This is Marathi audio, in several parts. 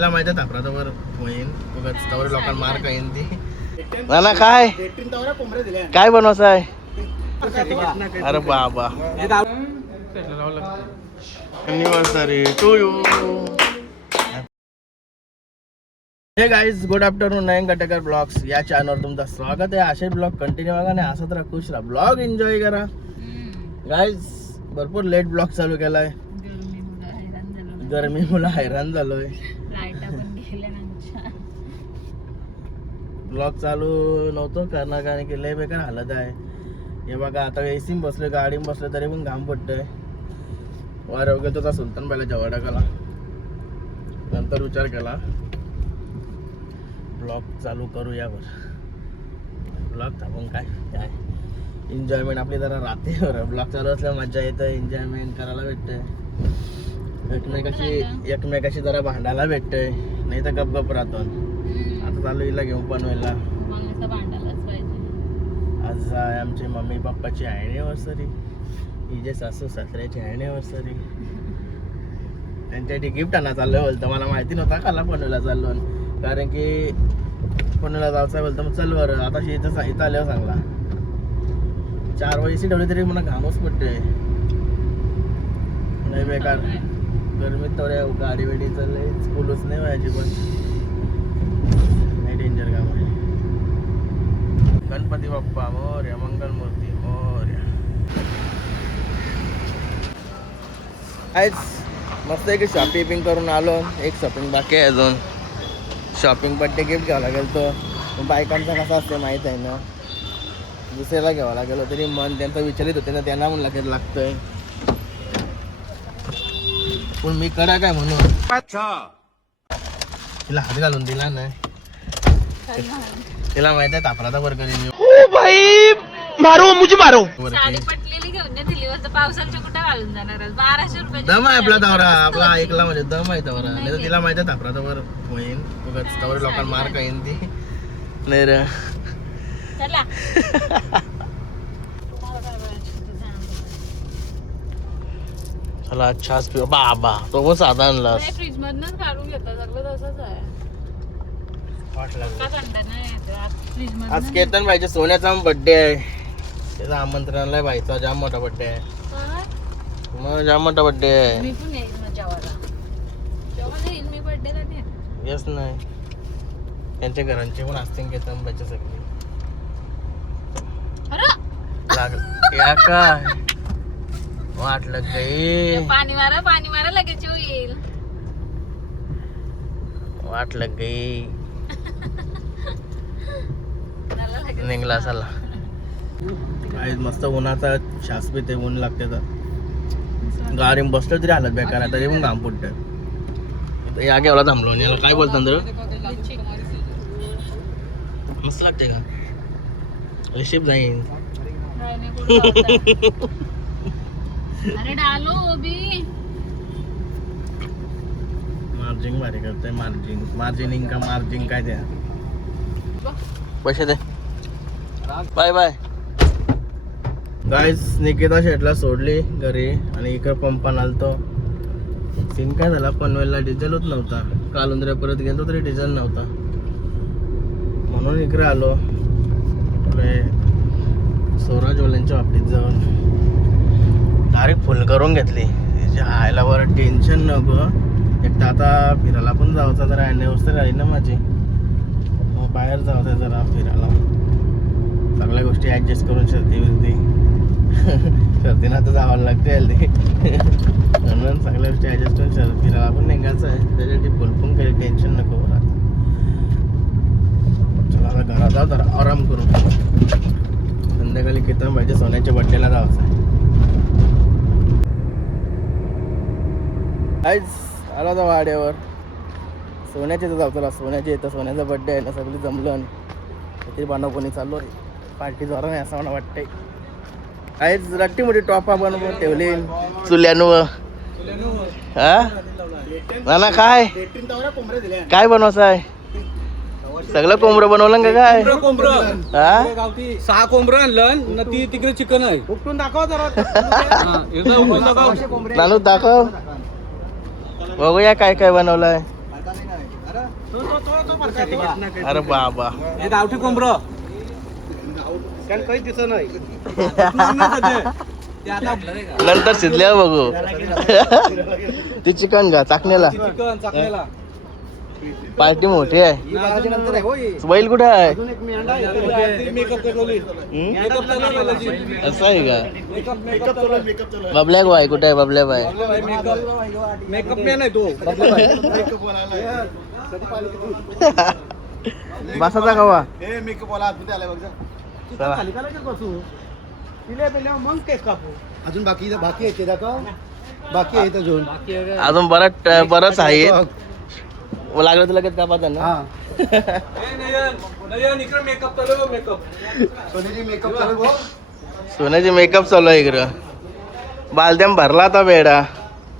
तिला माहिती आहे तापरावर होईन उगाच तवर लोकांना मार काय येईन ती ना काय काय बनवायचं आहे अरे बाबा एनिव्हर्सरी टू यू. हे गाईज गुड आफ्टरनून. नयन कटेकर ब्लॉग्स या चॅनलवर तुमचं स्वागत आहे. असे ब्लॉग कंटिन्यू बघा आणि असंच राहा, खुश राहा, ब्लॉग एन्जॉय करा. गाईज भरपूर लेट ब्लॉग चालू केलाय, गरमी मुळे हैराण झालोय. ब्लॉग चालू नव्हतं कारण की लय बेकार हालत आहे. हे बघा आता एसी बसलोय, गाडी बसलोय तरी पण घाम पडतोय. वार वगैरे तसा सुलतान पहिला जेव्हा टाकाला, नंतर विचार केला ब्लॉग चालू करू यावर. ब्लॉग थांबून काय काय एन्जॉयमेंट आपली जरा राहते. ब्लॉग चालू असल्यावर मजा येतं, एन्जॉयमेंट करायला भेटतंय, एकमेकाशी जरा भांडायला भेटतंय, नाही तर गप गप राहतो. आता चालू हिला घेऊन पनवेलला. आज आहे आमची मम्मी पप्पाची ॲनिव्हर्सरी, हिचे सासू सासऱ्याची ॲनिव्हर्सरी. त्यांच्यासाठी गिफ्ट आणा चाललोय. बोलतं मला माहिती नव्हता काला पनवेलला चाललो, कारण की पनवेलला जायचं बोलतं मग चल बरं. आता इथं आल्यावर सांगला 4 वयसी ठेवली तरी मला घामच पडते, नाही बेकार गरमीत तेवढ्या गाडी वेडी चाललंय, स्कूलच नाही व्हायची पण नाही, डेंजर काम आहे. गणपती बाप्पा मोरया, मंगल मूर्ती मोरया. आज मस्त एक शॉपिंग करून आलो, एक शॉपिंग बाकी आहे अजून. शॉपिंग बड्डे गिफ्ट घ्यावं लागेल, तो बायकांचा कसा असते माहीत आहे ना, दुसऱ्याला घ्यावं लागेल तरी मन त्यांचं विचारित होते ना, त्यांना म्हणून लगेच लागतंय. पण मी करा काय म्हणून तिला हात घालून दिला नाही, तिला माहित आहे तापराचा वर करीन. ओ भाई मारो मुझे मारो. पटलेली घेऊन नाही दिली होतं, पावसाच्या कुठे घालून जाणार. 1200 रुपये दम आहे आपला दौरा, आपला ऐकला म्हणजे दम आहे दौरा. नाही तर तिला माहिती आहे तापराचा वर होईन उगाच तवर लोकांना मार काय येईन ती नाही रे. चला चला छास पिऊ बाबा, तो पण साधा आणला. फ्रीज मधनच काढून घेतला, सगळं तसंच आहे. आज केतन भाईच्या सोन्याचा बर्थडे आहे, त्याचा आमंत्रण आहे. भाईचा जाम मोठा बर्थडे आहे, मग जाम मोठा बर्थडे आहे. मी पण येईल मग जेवायला. जेवायला येईल मी बर्थडेला नाही. येस नाही, त्यांच्या घरांचे पण असतील केतन भाईच्या सगळे. लागल या काय वाटलं काही, पाणी मारा लगेच येईल. वाटलं काही निघला चला. काही मस्त उन्हाचा श्वास पिते, ऊन लागते तर गाडी बसलं तरी हालत बेकार आहे, तरी पण घाम फुटतंय. या गेवला थांबलो, याला काय बोलतात मस्त लागते का रिसिप्ट जाईन. अरे डालो भी मार्जिन भारी करते, मार्जिनिंग का मार्जिन काय द्या पैसे दे. Bye bye. गाईज निकिता शेटला सोडली घरी आणि इकडे पंपाला आलतो. सीन काय झाला, पनवेलला डिझेलच नव्हता. कालुंद्र्या परत गेलो तरी डिझेल नव्हता, म्हणून इकडे आलो. स्वराजवाल्यांच्या बाबतीत जाऊन डायरेक्ट फुल करून घेतली. आयला बरं टेन्शन नको. एक तर आता फिरायला पण जायचं, जरा ॲनिव्हर्सरी राहील ना माझी, मग बाहेर जायचं जरा फिरायला. सगळ्या गोष्टी ॲडजस्ट करून शर्तीनं तर जावं लागते म्हणून सगळ्या गोष्टी ॲडजस्ट करून फिरायला पण निघायचं आहे. त्याच्यासाठी फुल पण काही टेन्शन नको बरं. चला आता घरात जाऊ, जरा आराम करू. संध्याकाळी केतन भाईच्या सोन्याच्या बड्डेला जायचं आहे. आज आला होता वाड्यावर, सोन्याचे तर जाऊ. चला सोन्याचे येतं, सोन्याचा बड्डे आहे ना, सगळी जमलं काहीतरी बनवणी चालू आहे. पार्टी जोरा नाही असं मला वाटतंय. काहीच रट्टी मोठी टॉपा बनवून ठेवली चुल्यानं. हा ना काय काय बनवायचं आहे, सगळं कोंबडं बनवलं का काय? 6 कोंबडं आणलं ना, ती तिकडे चिकन आहे. उपटून दाखव जरा. दाखव. नानू दाखव, बघूया काय काय बनवलंय. अरे बाबा हे गावठी कोंबडं कारण काहीच दिसत नाही ते आता नंतर शिजल्यावर बघू ती चिकन का चाकण्याला चिकन चाकण्याला पार्टी मोठी आहे ही भाजी नंतर आहे होय बैल कुठे आहे अजून एक मेंढा आहे मेकअप केली मेकअप चालू आहे असं आहे का मेकअप चालू आहे बबल्या बाय कुठे आहे बबल्या बाय मेकअप मॅन आहे तो बसाचा कवा मेकअप वाला आतमध्ये आलाय बघ चला. खाली का लगेच बसू तिला पहिले मग केस कापू अजून बाकी आहे ते दाखव बाकी आहे अजून अजून बरंच आहे लागलं तर लगेच कापायचं ना मेकअप चालू मेकअप सोनीची मेकअप चालू सोन्याची मेकअप चालू आहे इकडं बालद्याम भरला आता बेडा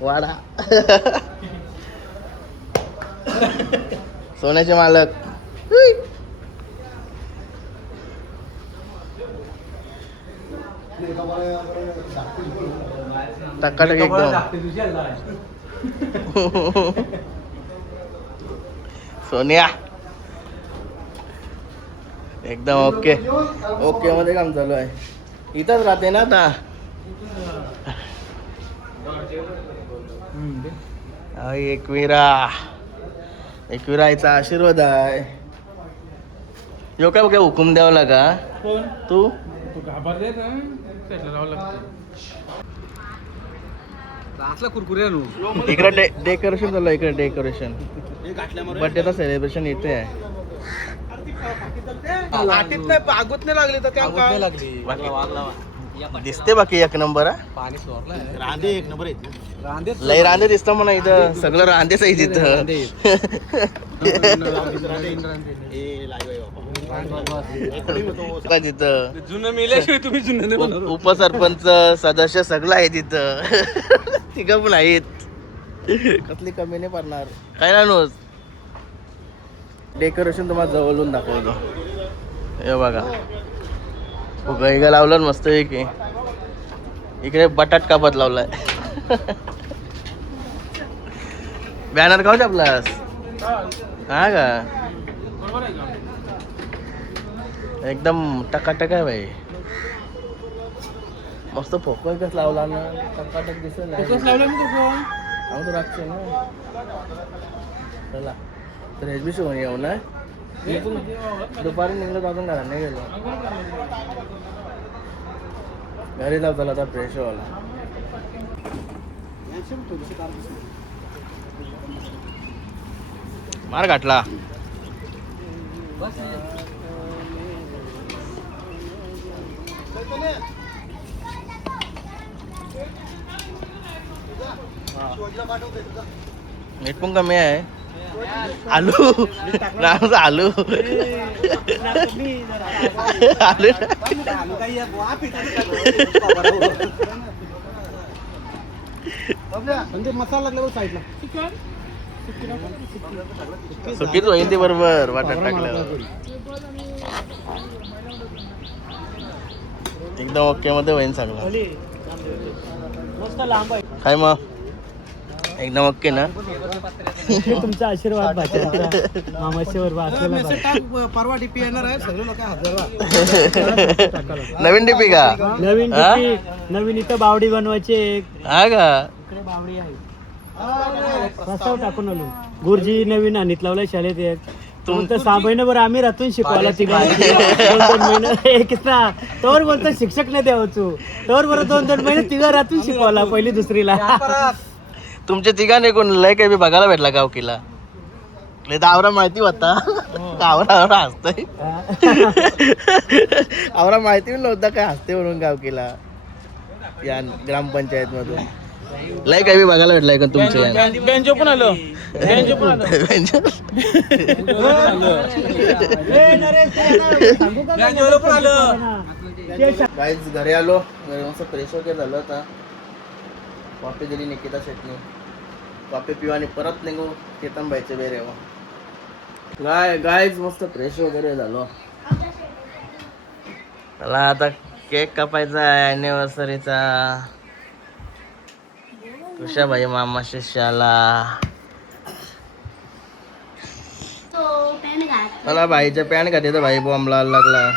वाडा सोन्याचे मालक टकाटक एकदम सोनिया एकदम ओके ओके मध्ये काम चालू आहे इथंच राहते ना आता एकविराचा आशीर्वाद आहे यो काय बघा हुकूम द्यावा लागा तू असला कुरकुरे इकडे डेकोरेशन झालं इकडे डेकोरेशन बर्थडेचं सेलिब्रेशन इथे आहे आगूत नाही लागली तर त्या दिसते बाकी एक नंबर पाणी रांदे एक नंबर लय रांदे दिसत म्हणा इथं सगळं रांदेच आहे तिथं तिथं जुनं मेल्याशिवाय तुम्ही जुनं नाही बनवणार. उपसरपंच सदस्य सगळं आहे तिथं तिघं पण आहेत कसली कमी नाही पडणार काय ना नोज डेकोरेशन तुम्हाला जवळून दाखवतो हे बघा फुगा लावलं मस्त की इकडे बटाट कापत लावलाय बॅनर का छापलास हा का एकदम टकाटक आहे भाई मस्त फोकस कस लावला ना टकाटक दिसत तो रातचे ना चला तर एच बी शिवून येऊ ना दुपारी निघलो तर अजून घरात नाही गेलो घरी जाऊ चला आता फ्रेश व्हायला मार घातला मीठ पण कमी आहे आलू नामचा आलू आलू मसाला लागला साईडला सुकीच होईल ते बरोबर वाटत टाकल्यावर एकदम ओके मध्ये होईन सगळं काय मग एकदम ओके ना तुमचा आशीर्वाद परवा डीपी येणार आहे सगळे लोक नवीन डीपी का नवीन इथं बावडी बनवायची एक हा का इकडे बावडी आहे प्रस्ताव टाकून आलो गुरुजी नवीन आणीत लावलाय शाळेत एक तुमचं 6 महिन्याभर आम्ही राहतून शिकवायला तिघा 2-2 महिने कितना तोवर बोलतो शिक्षक नाही द्यावचो तोवर बरं 2-2 महिने तिघा राहतून शिकवायला पहिली दुसरीला तुमच्या तिघांनी कोण लय काही बघायला भेटला गावकीला लय आवरा माहिती होता आवरा हसतय आवरा माहिती नव्हता काय हसते म्हणून गावकीला या ग्रामपंचायत मधून लय काही बी बघायला भेटलाय का तुमच्या बेंचो पण आलं बेंचो पण आलं गाईज घरी आलो घरी मस्त फ्रेश वगैरे झालं आता कॉफी दिली निकिता शेटने कॉफी पिऊ आणि परत निघू केतन बाईचे बेरे गाईज मस्त फ्रेश वगैरे झालो मला आता केक कापायचा आहे अॅनिव्हर्सरीचा तुषाबाई मामा शिष्याला मला भाईच्या पॅन्ट खाते तर भाई बॉम्ब लावायला लागला.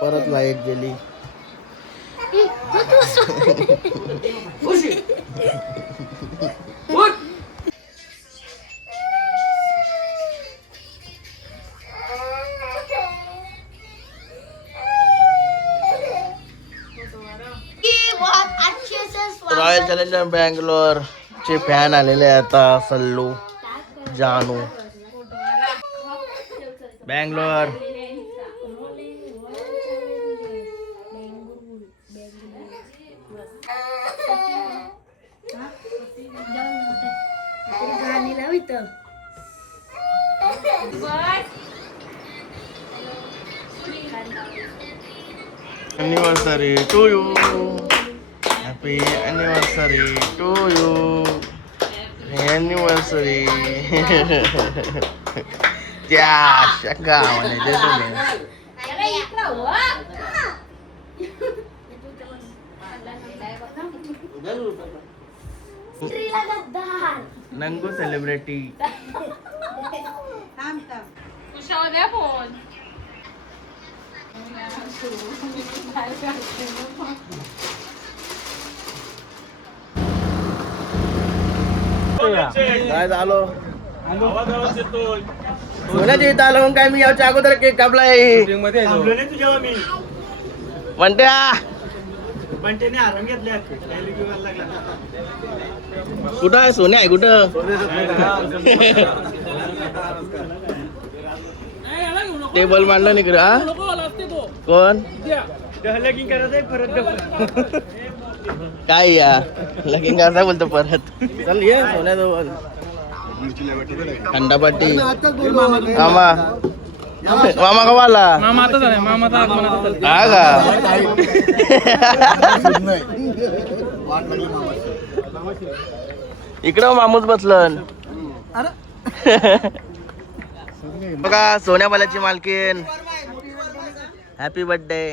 परत लाईट गेली. रॉयल चॅलेंजर बँगलोर चे फॅन आलेले आहे आता. सल्लू जानू Bangalore. Anniversary to you. Happy anniversary to you. Anniversary. Ya, syaka mana dia tu ni. Nanggu celebrity. कुशावर द्या फोन. काय झालो? सोन्याच्या इथं आलो काय मी याच्या अगोदर केक कापलाय. म्हणत्या कुठं आहे सोन्या आहे कुठं? टेबल मांडलं नाही का? कोण काय या लगीन कसा बोलतो परत. चल ये सोन्याजवळ थंडापट्टी. मामा मामा कवाला हा का? इकडं मामूच बसलन. बघा सोन्याबालाची मालकीन. Happy birthday.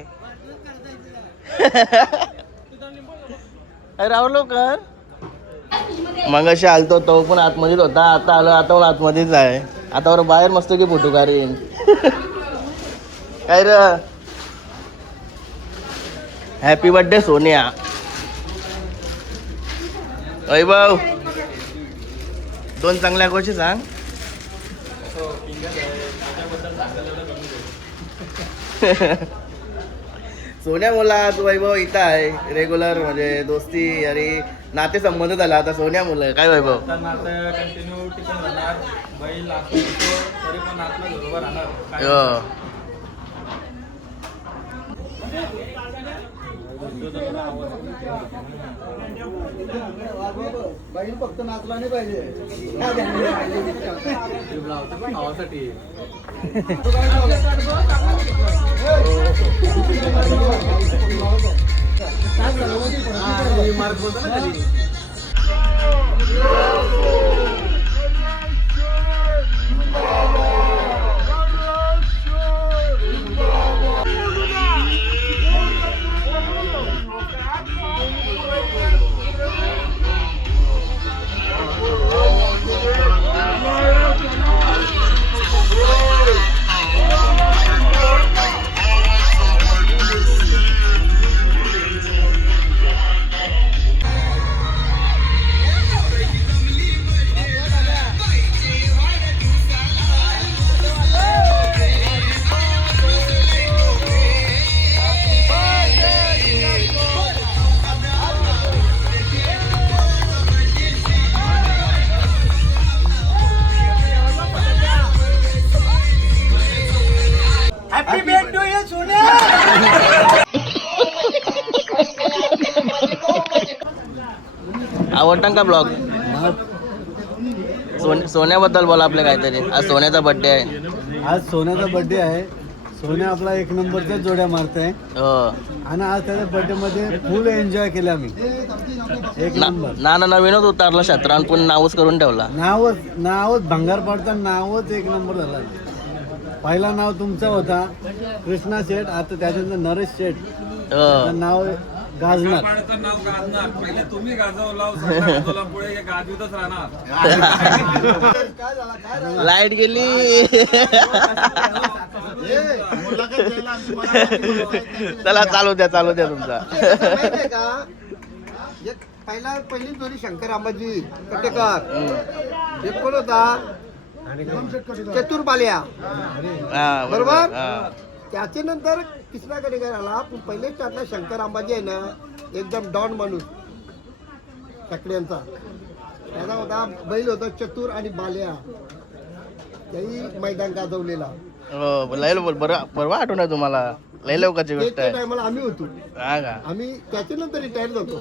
राव लवकर. मग अशी आलतो तो पण आतमध्येच होता. आता आलो आता पण आतमध्येच आहे. आता बरं बाहेर मस्त की फोटो काढीन. काय र. Happy birthday Sonia. वैभव 2 चांगल्या गोष्टी सांग. सोन्या मुलात वैभव इथं आहे रेग्युलर म्हणजे दोस्ती आणि नातेसंबंध झाला. आता सोन्या मुलं काय वैभव कंटिन्यू टिकून राहणार. बैल तरी पण आपल्या बरोबर राहणार. हो. बैल फक्त नाचला नाही पाहिजे. भावासाठी मार्क बोलतो ना कधी. आवडता का ब्लॉग? सोन्याबद्दल बोला आपल्या काहीतरी. आज सोन्याचा बर्थडे आहे. आज सोन्याचा बर्थडे आहे. सोन्या आपला 1 नंबरच्या जोड्या मारते. हो. आणि आज त्याच्या बर्थडे मध्ये फुल एन्जॉय केला मी. 1 नंबर. ना नवीनच उतारला शतरान पण नावच करून ठेवला. नावच भंगार पाडता नावच 1 नंबर झाला. पहिला नाव तुमचा होता कृष्णा शेठ. आता त्याच्यानंतर नरेश शेठ हो. नाव गाजणार गाजवाड्याचं नाव गाजणार. पहिले तुम्ही गाजवला, स्वतः गाजवला, पुढे हे गाजवीतच राहणार. लाईट गेली. चला चालू द्या तुमचा. माहितीये का पहिली जोडी शंकर आंबाजी कटेकर एक कोण होता चतुर बाल्या हा, बरोबर हा. त्याच्या नंतर कृष्णा कडेकर आला पण पहिले स्टार्टला शंकर आंबाजी आहे ना एकदम डॉन माणूस चकड्यांचा त्याचा होता बैल होता चतुर आणि बाल्या त्याही मैदान गाजवलेला हो लय बरोबर आठवण आहे तुम्हाला. लय लवकरची गोष्ट त्या आहे. टायमाला आम्ही होतो हा का आम्ही त्याच्यानंतर रिटायर झालो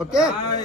ओके काय